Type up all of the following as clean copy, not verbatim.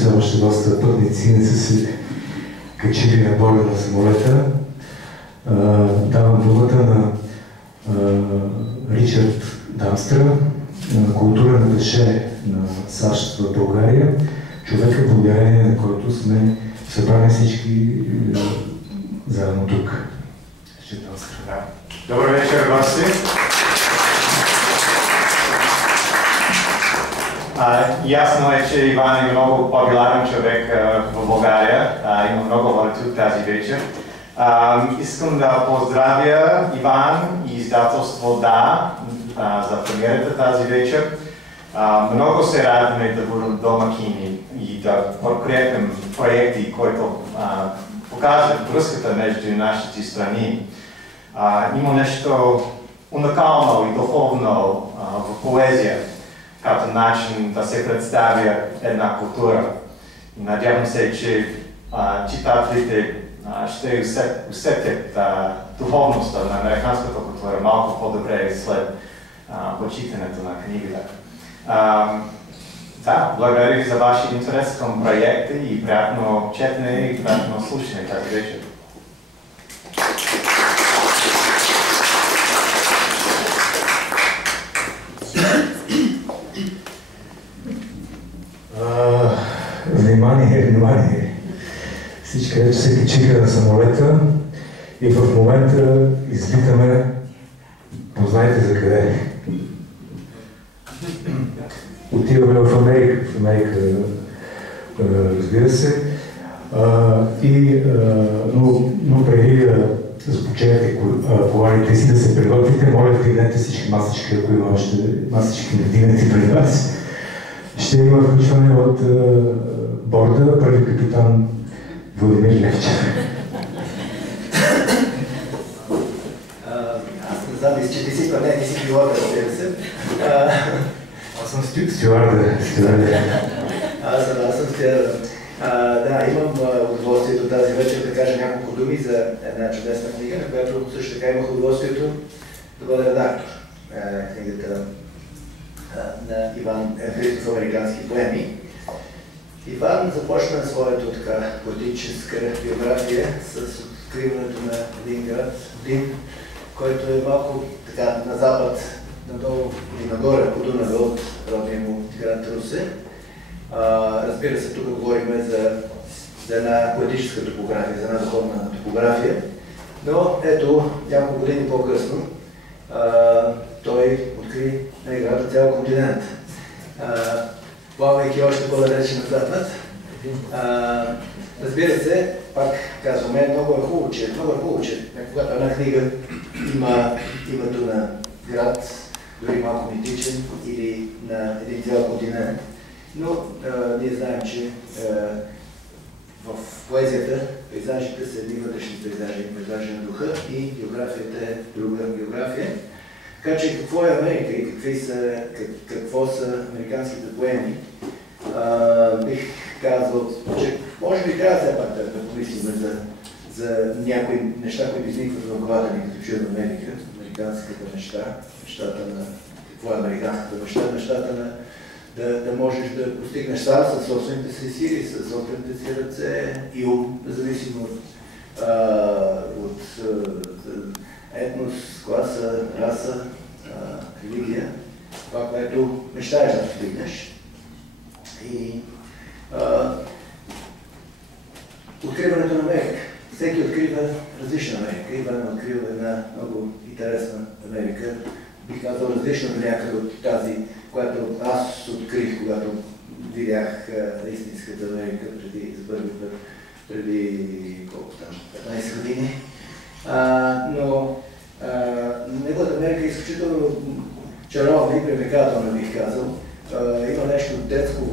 все още доста пътници не са се качили на борда на самолета. Давам думата на Ричард Дамстра, културен аташе на САЩ в България, човека, благодарение на който сме събрани всички заедно тук. Ричард Дамстра. Добър вечер, гости! Ясно е, че Иван е много популярен човек в България. Има много хора тук тази вечер. Искам да поздравя Иван и издателство ДА за премиерата тази вечер. Много се радваме да бъдем домакини и да подкрепим проекти, които показват връзката между нашите страни. Има нещо уникално и духовно в поезия, като начин да се представя една култура. И надявам се, че читателите ще усетят духовността на американската култура малко по-добре след прочитането на книгата. Да, благодаря ви за вашия интерес към проекта и приятно четене и приятно слушане тази вечер. Внимание, внимание! Всички вече се качиха на самолета и в момента излитаме, познайте за къде. Отиваме в Америка, разбира се, но преди да започнете коларите си, да се приготвите, моля вдигнете всички масички, ако има още масички не вдигнете при вас. Ще има включване от борда, първи капитан Владимир Левчев. Аз не знам, че ти си не си пилота, разбира се. Аз съм стюарда. Аз съм стюарда. Да, имам удоволствието тази вечер да кажа няколко думи за една чудесна книга, на която също така имах удоволствието да бъда редактор. Книгата на Иван Христов «Американски поеми». Иван започна своята така поетическа биография с откриването на един град, който е малко така на запад, надолу и нагоре по Дунава от родния му град Русе. Разбира се, тук говорим за една поетическа топография, за една духовна топография, но ето няколко години по-късно той откри на играта цял континент. Плавайки още по-далече назад. Разбира се, пак казваме, много е хубаво, че когато една книга има името на град, дори малко митичен, или на един цял континент, но ние знаем, че в поезията пейзажите са едни вътрешни пейзажи на духа и географията е друга география. Така че какво е Америка и какво са американските поеми? Бих казал, че може би трябва все пак да помислим за някои неща, които изникват в главата ни, като чуем Америка, американската мечта, мечтата на какво е американската мечта, мечтата на да можеш да постигнеш сам със собствените си сили, със собствените си ръце и ум, независимо от етнос, класа, раса, религия, това, което мечтаеш да постигнеш. И откриването на Америка. Всеки открива различна Америка. Иван открива една много интересна Америка. Бих казал различна до някъде от тази, която аз открих, когато видях истинската Америка за първи път, преди колко там, 15 години. Но неговата Америка е изключително чаровна и привлекателна, бих казал. Има нещо детско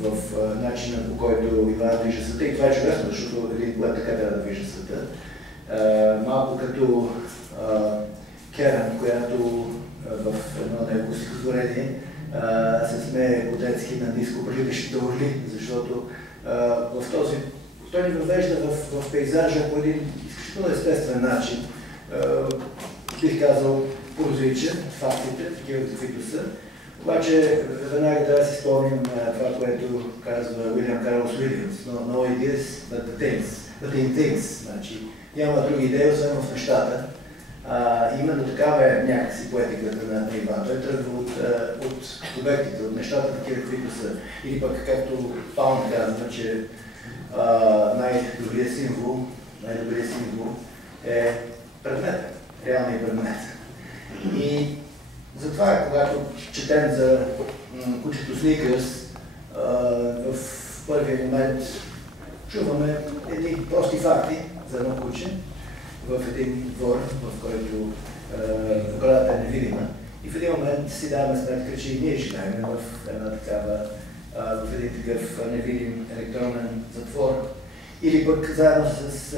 в начина, по който Иван вижда света и това е чудесно, защото един поет така трябва да вижда света. Малко като Керан, която в едно негово стихотворение се смее по-детски на ниско приличните орли, защото той ни въвежда в пейзажа по един изключително естествен начин. Бих казал прозаичен, фактите, такива каквито са, Обаче веднага трябва да си спомним това, което казва Уилям Карлос Уилямс. No ideas, but in things. Значи, няма други идеи, освен в нещата. Именно такава е някакси поетиката на Иван. Той тръгва от обектите, от нещата, такива, които са. Или пък, както Паун казва, че най-добрият символ е предмет, реалният предмет. И затова, когато четем за кучето Сникърс, в първия момент чуваме едни прости факти за едно куче в един двор, в който оградата е невидима. И в един момент си даваме сметка, че и ние живеем в една такава, в един такъв невидим електронен затвор. Или пък заедно с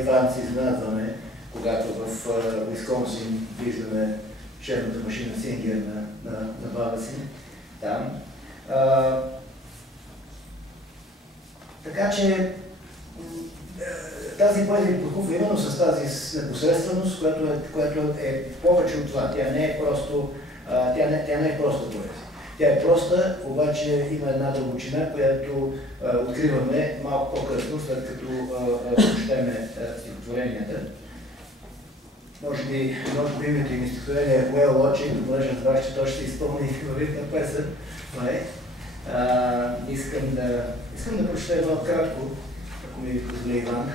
Иван се изненадваме, когато в Уисконсин виждаме шефната машина Сингер на баба си там. Така че тази поезия похува именно с тази непосредственост, която е повече от това. Тя не е просто, тя не е проста поезия. Тя е проста, обаче има една дълбочина, която откриваме малко по-късно, след като прочетеме стихотворенията. Може би името им стихотворение е Well Watching, понеже разбрах, че той ще изпълни във вид на песен. Искам да прочета едно кратко, ако ми позволи Иван,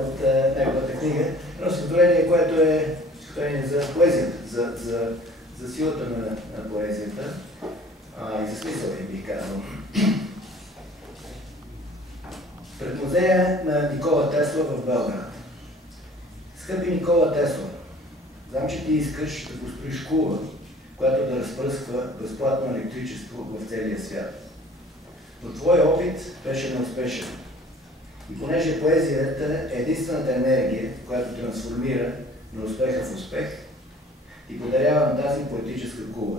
от неговата книга. Едно стихотворение, което е стихотворение за поезията, за силата на поезията и за смисъла, бих казал. Пред музея на Никола Тесла в Белград. Скъпи Никола Тесла, знам, че ти искаш да построиш кула, която да разпръсква безплатно електричество в целия свят. Но твой опит беше неуспешен. И понеже поезията е единствената енергия, която трансформира неуспеха в успех, ти подарявам тази поетическа кула.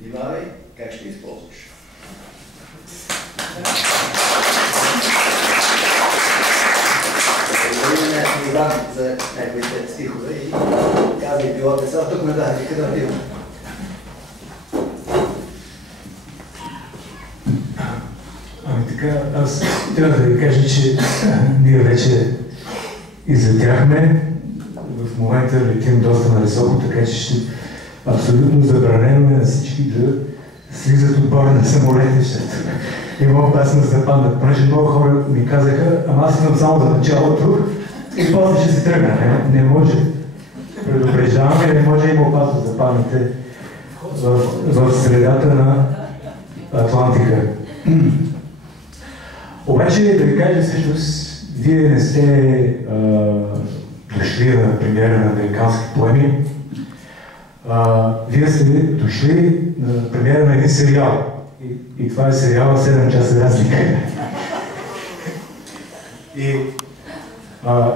Внимавай как ще използваш. Благодарим на Иван за неговите стихове и каза и пилота са тук надали, къде отивам. Ами така, аз трябва да ви кажа, че ние вече излетяхме. В момента летим доста нависоко, така че ще абсолютно забранено е на всички да слизат от борда на самолети, защото има опасност да паднат. Понеже много хора ми казаха, ама аз имам само за началото и после ще се тръгна. Не може. Предупреждаваме, не може, има опасност да паднете в средата на Атлантика. Обаче да ви кажа, всъщност, вие не сте дошли на премиера на американски поеми. Вие сте дошли на премиера на един сериал. И това е сериала 7 часа разлика. И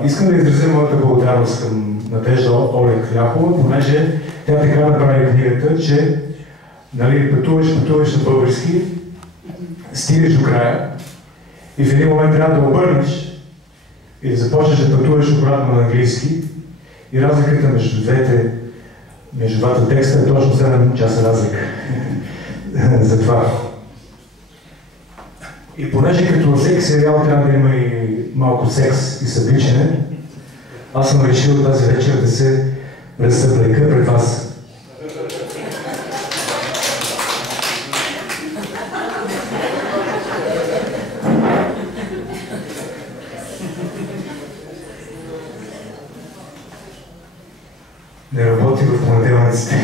искам да изразя моята благодарност към Надежда Олег Хляхова, понеже тя така направи книгата, че пътуваш на български, стигаш до края и в един момент трябва да обърнеш и да започнеш да пътуваш обратно на английски и разликата между двата текста е точно 7 часа разлика. За това. И понеже като във всеки сериал трябва да има и малко секс и събличане, аз съм решил тази вечер да се разсъблека пред вас. Не работи в понеделниците.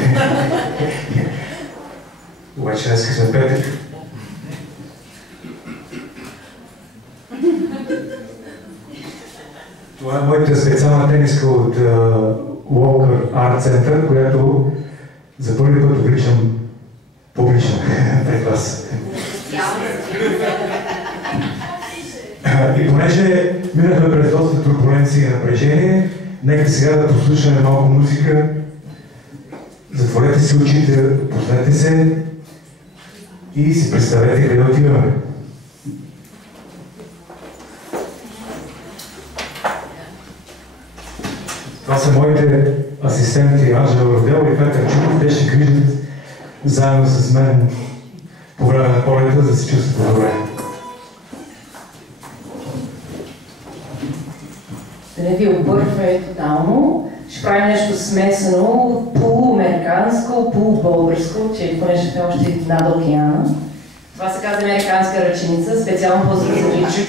Обаче днес сме петък. Това е моята специална тениска от Walker Art Center, която за първи път обличам публично пред вас. И понеже минахме през доста турбуленции и напрежение, нека сега да послушаме малко музика. Затворете си очите, пуснете се и си представете къде отиваме. Това са моите асистенти Анжела Родел и Петър Чуков, те ще грижат заедно с мен по време на полета, да се чувствате добре. Да не ви обърква тотално. Ще правим нещо смесено, полуамериканско, полубългарско, че понеже сме още над океана. Това се казва американска ръченица, специално по-зразович.